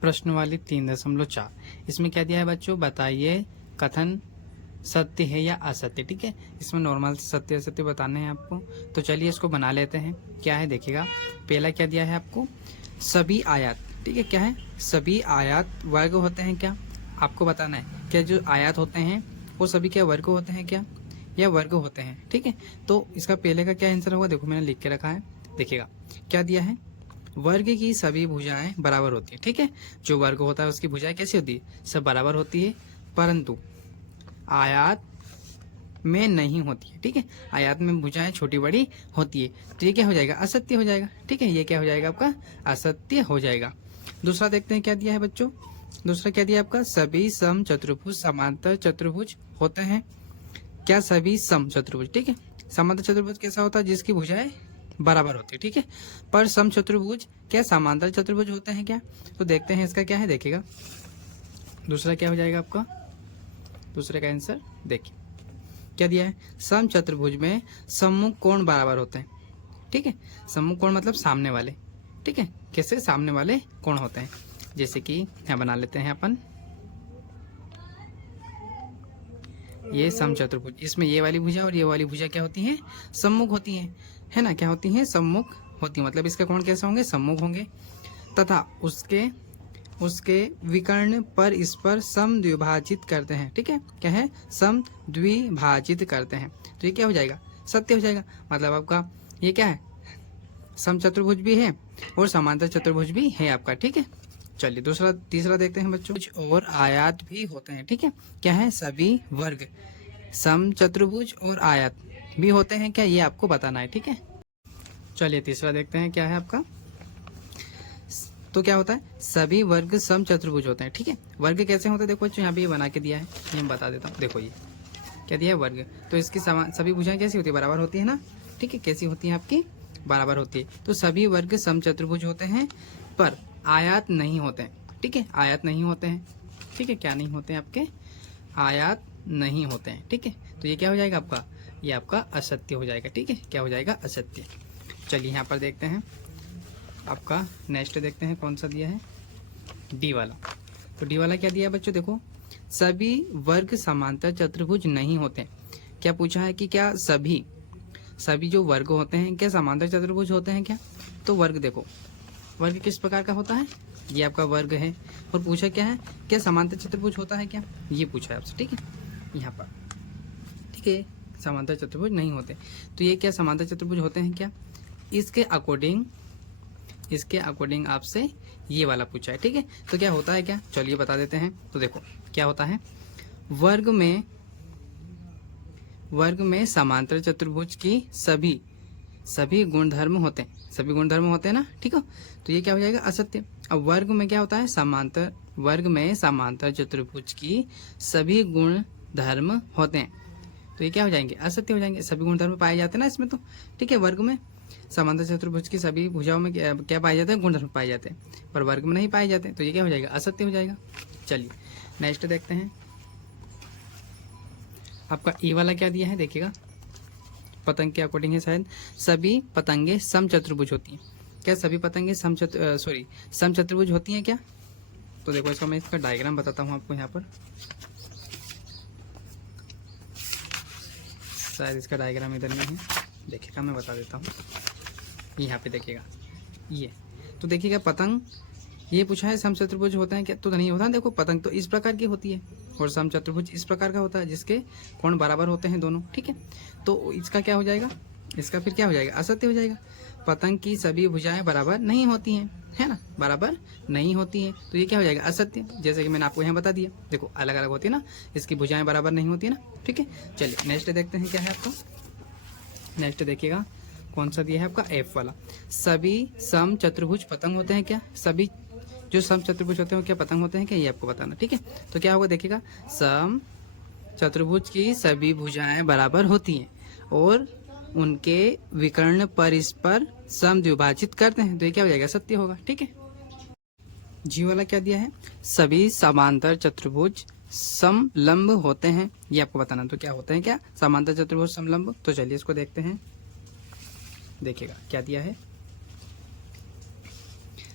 प्रश्नवाली 3.4 इसमें क्या दिया है बच्चों, बताइए कथन सत्य है या असत्य। ठीक है, इसमें नॉर्मल सत्य असत्य बताने हैं आपको। तो चलिए इसको बना लेते हैं। क्या है देखिएगा, पहला क्या दिया है आपको, सभी आयात। ठीक है, क्या है, सभी आयात वर्ग होते हैं क्या, आपको बताना है। क्या जो आयात होते हैं वो सभी क्या वर्ग होते हैं क्या, या वर्ग होते हैं। ठीक है, तो इसका पहले का क्या आंसर होगा, देखो मैंने लिख के रखा है, देखिएगा क्या दिया है, वर्ग की सभी भुजाएं बराबर होती है। ठीक है, जो वर्ग होता है उसकी भुजाएं कैसी होती है, सब बराबर होती है, परंतु आयात में नहीं होती है। ठीक है, आयात में भुजाएं छोटी बड़ी होती है। तो ये क्या हो जाएगा, असत्य हो जाएगा। ठीक है, ये क्या हो जाएगा आपका, असत्य हो जाएगा। दूसरा देखते हैं क्या दिया है बच्चों, दूसरा क्या दिया है आपका, सभी सम चतुर्भुज समांतर चतुर्भुज होते हैं क्या, सभी सम चतुर्भुज। ठीक है, समांतर चतुर्भुज कैसा होता है, जिसकी भुजाएं बराबर होती है। ठीक है, पर सम चतुर्भुज क्या समांतर चतुर्भुज होते हैं क्या। तो देखते हैं इसका क्या है, देखिएगा दूसरा क्या हो जाएगा आपका, दूसरे का आंसर देखिए क्या दिया है, सम चतुर्भुज में सम्मुख कोण बराबर होते हैं। ठीक है, सम्मुख कोण मतलब सामने वाले। ठीक है, कैसे, सामने वाले कोण होते हैं। जैसे कि यहाँ बना लेते हैं अपन, ये सम चतुर्भुज, इसमें ये वाली भुजा और ये वाली भुजा क्या होती है, सम्मुख होती है ना, क्या होती है, सम्मुख होती है। मतलब इसके कोण कैसे होंगे, सम्मुख होंगे, तथा उसके उसके विकर्ण पर इस पर सम द्विभाजित करते हैं। ठीक है, क्या है, सम द्विभाजित करते हैं। तो ये क्या हो जाएगा, सत्य हो जाएगा। मतलब आपका ये क्या है, सम चतुर्भुज भी है और समांतर चतुर्भुज भी है आपका। ठीक है, चलिए दूसरा तीसरा देखते हैं बच्चों, कुछ और आयात भी होते हैं। ठीक है, क्या है, सभी वर्ग सम चतुर्भुज और आयात भी होते हैं क्या, ये आपको बताना है। ठीक है, चलिए तीसरा देखते हैं क्या है आपका, तो क्या होता है, सभी वर्ग सम चतुर्भुज होते हैं। ठीक है, वर्ग कैसे होते हैं, देखो बच्चों यहाँ पे ये बना के दिया है, ये मैं बता देता हूँ। देखो ये क्या दिया है, वर्ग, तो इसकी सभी भुजाएं कैसी होती है, बराबर होती है ना। ठीक है, कैसी होती है आपकी, बराबर होती है। तो सभी वर्ग सम चतुर्भुज होते हैं, पर आयात नहीं होते हैं। ठीक है, आयात नहीं होते हैं। ठीक है, क्या नहीं होते हैं आपके, आयात नहीं होते हैं। ठीक है, तो ये क्या हो जाएगा आपका, ये आपका असत्य हो जाएगा। ठीक है, क्या हो जाएगा, असत्य। चलिए यहाँ पर देखते हैं आपका नेक्स्ट, देखते हैं कौन सा दिया है, डी वाला। तो डी वाला क्या दिया है बच्चों, देखो सभी वर्ग समांतर चतुर्भुज नहीं होते। क्या पूछा है कि क्या सभी सभी जो वर्ग होते हैं क्या समांतर चतुर्भुज होते हैं क्या। तो वर्ग देखो, वर्ग किस प्रकार का होता है, ये आपका वर्ग है, और पूछा क्या है, क्या समांतर चतुर्भुज होता है क्या, ये पूछा है आपसे। ठीक है, यहाँ पर ठीक है, समांतर चतुर्भुज नहीं होते। तो ये क्या समांतर चतुर्भुज होते हैं क्या, इसके अकॉर्डिंग आपसे ये वाला पूछा है। ठीक है, तो क्या होता है क्या, चलिए बता देते हैं। तो देखो क्या होता है, वर्ग में समांतर चतुर्भुज की सभी गुणधर्म होते हैं, सभी गुणधर्म होते हैं ना। ठीक है, तो ये क्या हो जाएगा, असत्य। अब वर्ग में क्या होता है, वर्ग में समांतर चतुर्भुज की सभी गुण धर्म होते हैं। तो ये क्या हो जाएंगे, असत्य हो जाएंगे। सभी गुणधर्म पाए जाते हैं ना इसमें। तो ठीक है, वर्ग में समांतर चतुर्भुज की सभी भुजाओं में क्या पाए जाते हैं, गुणधर्म पाए जाते हैं, पर वर्ग में नहीं पाए जाते। तो ये क्या हो जाएगा, असत्य हो जाएगा। चलिए नेक्स्ट देखते हैं, आपका ई वाला क्या दिया है, देखिएगा पतंग के अकॉर्डिंग है शायद, सभी पतंगे सम चतुर्भुज होती हैं क्या, सभी पतंगे सम चतुर्भुज होती हैं क्या। तो देखो इसका मैं इसका डायग्राम बताता हूँ आपको यहाँ पर, शायद इसका डायग्राम इधर में है, देखिएगा मैं बता देता हूँ। यहाँ पे देखिएगा ये, तो देखिएगा पतंग, ये पूछा है सम चतुर्भुज होता है क्या, तो नहीं होता। देखो पतंग तो इस प्रकार की होती है और सम चतुर्भुज इस प्रकार का होता है, जिसके कोण बराबर होते हैं दोनों। ठीक है, तो इसका क्या हो जाएगा, इसका फिर क्या हो जाएगा, असत्य हो जाएगा। पतंग की सभी भुजाएं बराबर नहीं होती हैं, है ना, बराबर नहीं होती हैं। तो ये क्या हो जाएगा, असत्य। जैसे कि मैंने आपको यहाँ बता दिया, देखो अलग अलग होती है ना, इसकी भुजाएं बराबर नहीं होती है ना। ठीक है, चलिए नेक्स्ट देखते हैं क्या है आपको, नेक्स्ट देखिएगा कौन सा दिया है आपका, एफ वाला। सभी सम चतुर्भुज पतंग होते हैं क्या, सभी जो सम चतुर्भुज होते हैं वो क्या पतंग होते हैं क्या, ये आपको बताना। ठीक है, तो क्या होगा, देखिएगा सम चतुर्भुज की सभी भुजाएं बराबर होती हैं और उनके विकर्ण पर इस पर सम द्विभाजित करते हैं। तो ये क्या हो जाएगा, सत्य होगा। ठीक है, जी वाला क्या दिया है, सभी समांतर चतुर्भुज समलंब होते हैं, ये आपको बताना। तो क्या होते हैं क्या, समांतर चतुर्भुज समलंब। तो चलिए इसको देखते हैं, देखिएगा क्या दिया है,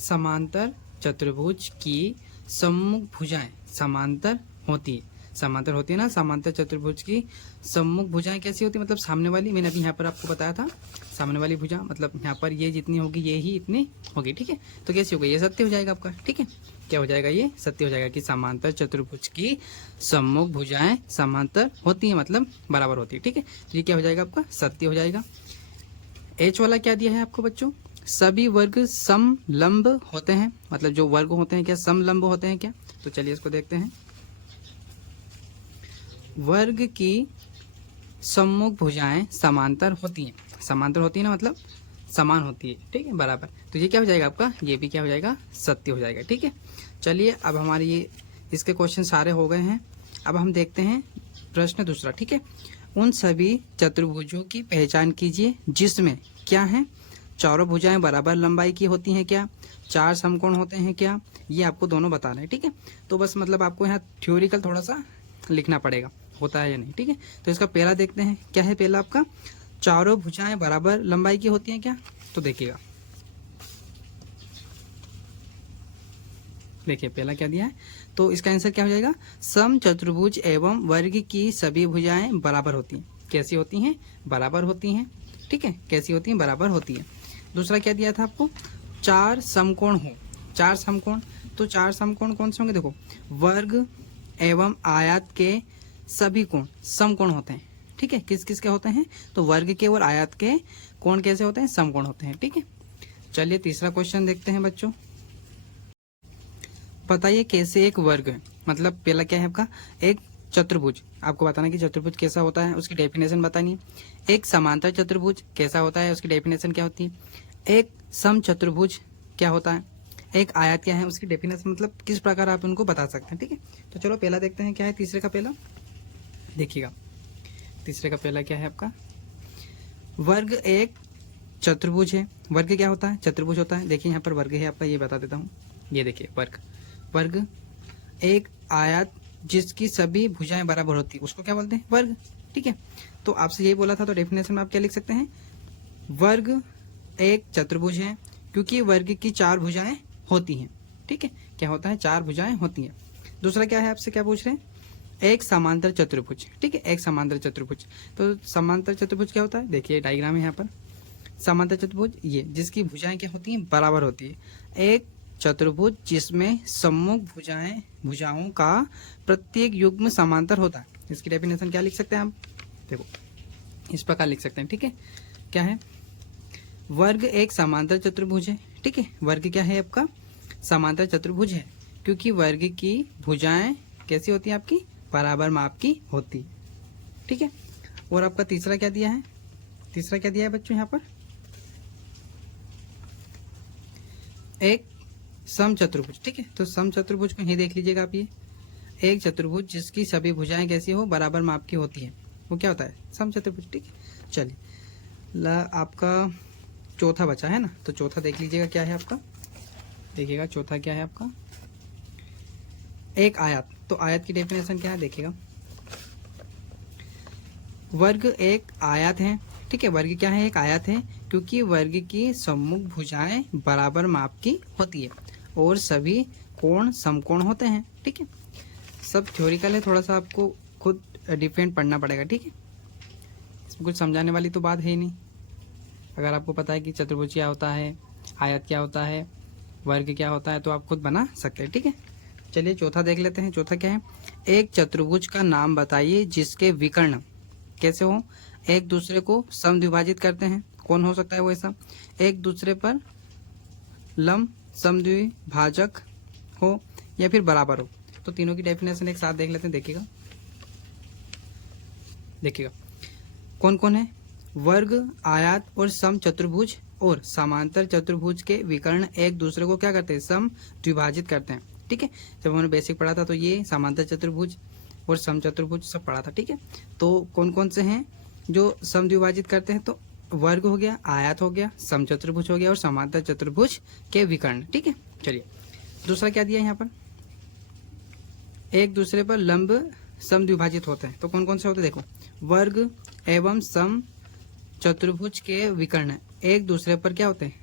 समांतर चतुर्भुज की सम्मुख भुजाएं समांतर होती है। समांतर होती है ना, समांतर चतुर्भुज की सम्मुख भुजाएं कैसी होती है, मतलब सामने वाली। मैंने अभी यहाँ पर आपको बताया था, सामने वाली भुजा मतलब यहाँ पर ये जितनी होगी ये ही इतनी होगी, ठीक है। तो कैसी होगी, ये सत्य हो जाएगा आपका, ठीक है। क्या हो जाएगा, ये सत्य हो जाएगा कि समांतर चतुर्भुज की सम्मुख भुजाएं समांतर होती है, मतलब बराबर होती है, ठीक है। तो ये क्या हो जाएगा आपका, सत्य हो जाएगा। एच वाला क्या दिया है आपको बच्चों, सभी वर्ग समलंब होते हैं, मतलब जो वर्ग होते हैं क्या समलंब होते हैं क्या। तो चलिए इसको देखते हैं। वर्ग की सम्मुख भुजाएं समांतर होती हैं, समांतर होती है ना, मतलब समान होती है, ठीक है, बराबर। तो ये क्या हो जाएगा आपका, ये भी क्या हो जाएगा, सत्य हो जाएगा, ठीक है। चलिए अब हमारे ये इसके क्वेश्चन सारे हो गए हैं। अब हम देखते हैं प्रश्न दूसरा, ठीक है। उन सभी चतुर्भुजों की पहचान कीजिए जिसमें क्या है, चारों भुजाएं बराबर लंबाई की होती हैं क्या, चार समकोण होते हैं क्या, ये आपको दोनों बताना है, ठीक है। तो बस मतलब आपको यहाँ थ्योरिकल थोड़ा सा लिखना पड़ेगा, होता है या नहीं, ठीक है। तो इसका पहला देखते हैं, क्या है पहला आपका, चारों भुजाएं बराबर लंबाई की होती हैं क्या। तो देखिएगा, देखिए पहला क्या दिया है, तो इसका आंसर क्या हो जाएगा, सम चतुर्भुज एवं वर्ग की सभी भुजाएं बराबर होती हैं। कैसी होती हैं, बराबर होती हैं, ठीक है। कैसी होती हैं, बराबर होती हैं। दूसरा क्या दिया था आपको, चार समकोण हो, चार समकोण। तो चार समकोण कौन से होंगे, देखो वर्ग एवं आयत के सभी कोण समकोण होते हैं, ठीक है। किस किस के होते हैं, तो वर्ग के और आयत के कोण कैसे होते हैं, समकोण होते हैं, ठीक है। चलिए तीसरा क्वेश्चन देखते हैं बच्चों। बताइए कैसे एक वर्ग, मतलब पहला क्या है आपका, एक चतुर्भुज, आपको बताना कि चतुर्भुज कैसा होता है, उसकी डेफिनेशन बतानी है। एक समांतर चतुर्भुज कैसा होता है, उसकी डेफिनेशन क्या होती है। एक सम चतुर्भुज क्या होता है, एक आयत क्या है, उसकी डेफिनेशन मतलब किस प्रकार आप उनको बता सकते हैं, ठीक है। तो चलो पहला देखते हैं क्या है, तीसरे का पहला देखिएगा। तीसरे का पहला क्या है आपका, वर्ग एक चतुर्भुज है। वर्ग क्या होता है, चतुर्भुज होता है। देखिए यहाँ पर वर्ग है आपका, ये बता देता हूँ, ये देखिए वर्ग। वर्ग एक आयत जिसकी सभी भुजाएं बराबर होती है, उसको क्या बोलते हैं, वर्ग, ठीक है। तो आपसे यही बोला था, तो डेफिनेशन में आप क्या लिख सकते हैं, वर्ग एक चतुर्भुज है क्योंकि वर्ग की चार भुजाएं होती हैं, ठीक है। क्या होता है, चार भुजाएं होती हैं। दूसरा क्या है, आपसे क्या पूछ रहे हैं, एक समांतर चतुर्भुज, ठीक है। एक समांतर चतुर्भुज, तो समांतर चतुर्भुज क्या होता है, देखिए डायग्राम है यहाँ पर। समांतर चतुर्भुज ये जिसकी भुजाएं क्या होती हैं, बराबर होती है। एक चतुर्भुज जिसमें सम्मुख भुजाओं का प्रत्येक युग्म समांतर होता है। इसकी डेफिनेशन क्या लिख सकते हैं आप, देखो इस प्रकार लिख सकते हैं, ठीक है। क्या है, वर्ग एक समांतर चतुर्भुज है, ठीक है। वर्ग क्या है आपका, समांतर चतुर्भुज है क्योंकि वर्ग की भुजाएं कैसी होती है आपकी, बराबर माप की होती, ठीक है। और आपका तीसरा क्या दिया है, तीसरा क्या दिया है बच्चों यहाँ पर, एक सम चतुर्भुज, ठीक है। तो सम चतुर्भुज को ही देख लीजिएगा आप, ये एक चतुर्भुज जिसकी सभी भुजाएं कैसी हो, बराबर माप की होती है, वो क्या होता है, सम चतुर्भुज, ठीक है। चलिए आपका चौथा बचा है ना, तो चौथा देख लीजिएगा क्या है आपका, देखिएगा चौथा क्या है आपका, एक आयत। तो आयत की डेफिनेशन क्या है, देखिएगा वर्ग एक आयत है, ठीक है। वर्ग क्या है, एक आयत है क्योंकि वर्ग की सम्मुख भुजाएं बराबर माप की होती है और सभी कोण समकोण होते हैं, ठीक है। सब थ्योरिकल है, थोड़ा सा आपको खुद डिफरेंट पढ़ना पड़ेगा, ठीक है। इसमें कुछ समझाने वाली तो बात है ही नहीं। अगर आपको पता है कि चतुर्भुज क्या होता है, आयत क्या होता है, वर्ग क्या होता है, तो आप खुद बना सकते हैं, ठीक है। चलिए चौथा देख लेते हैं। चौथा क्या है, एक चतुर्भुज का नाम बताइए जिसके विकर्ण कैसे हो, एक दूसरे को समद्विभाजित करते हैं। कौन हो सकता है वो ऐसा, एक दूसरे पर लंब समद्विभाजक हो या फिर बराबर हो। तो तीनों की डेफिनेशन एक साथ देख लेते हैं, देखिएगा देखिएगा कौन कौन है, वर्ग आयत और सम चतुर्भुज और समांतर चतुर्भुज के विकर्ण एक दूसरे को क्या करते हैं, सम द्विभाजित करते हैं, ठीक है। जब हमने बेसिक पढ़ा था तो ये समांतर चतुर्भुज और सम चतुर्भुज सब पढ़ा था, ठीक है। तो कौन कौन से हैं जो सम द्विभाजित करते हैं, तो वर्ग हो गया, आयत हो गया, सम चतुर्भुज हो गया और समांतर चतुर्भुज के विकर्ण, ठीक है। चलिए दूसरा क्या दिया यहाँ पर, एक दूसरे पर लंब सम द्विभाजित होते हैं। तो कौन कौन से होते हैं, देखो वर्ग एवं सम चतुर्भुज के विकर्ण एक दूसरे पर क्या होते हैं,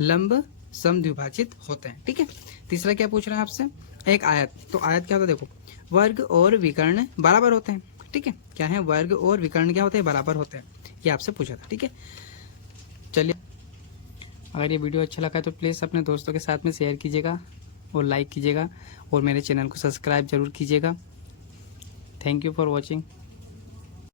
लंब समद्विभाजित होते हैं। ठीक है, तीसरा क्या पूछ रहा है आपसे, एक आयत। तो आयत क्या होता है, देखो वर्ग और विकर्ण बराबर होते हैं। ठीक है, क्या है, वर्ग और विकर्ण क्या होते हैं, बराबर होते हैं। ये आपसे पूछा था। ठीक है, चलिए, अगर ये वीडियो अच्छा लगा तो प्लीज़ अपने दोस्तों के साथ में शेयर कीजिएगा और लाइक कीजिएगा और मेरे चैनल को सब्सक्राइब जरूर कीजिएगा। Thank you for watching.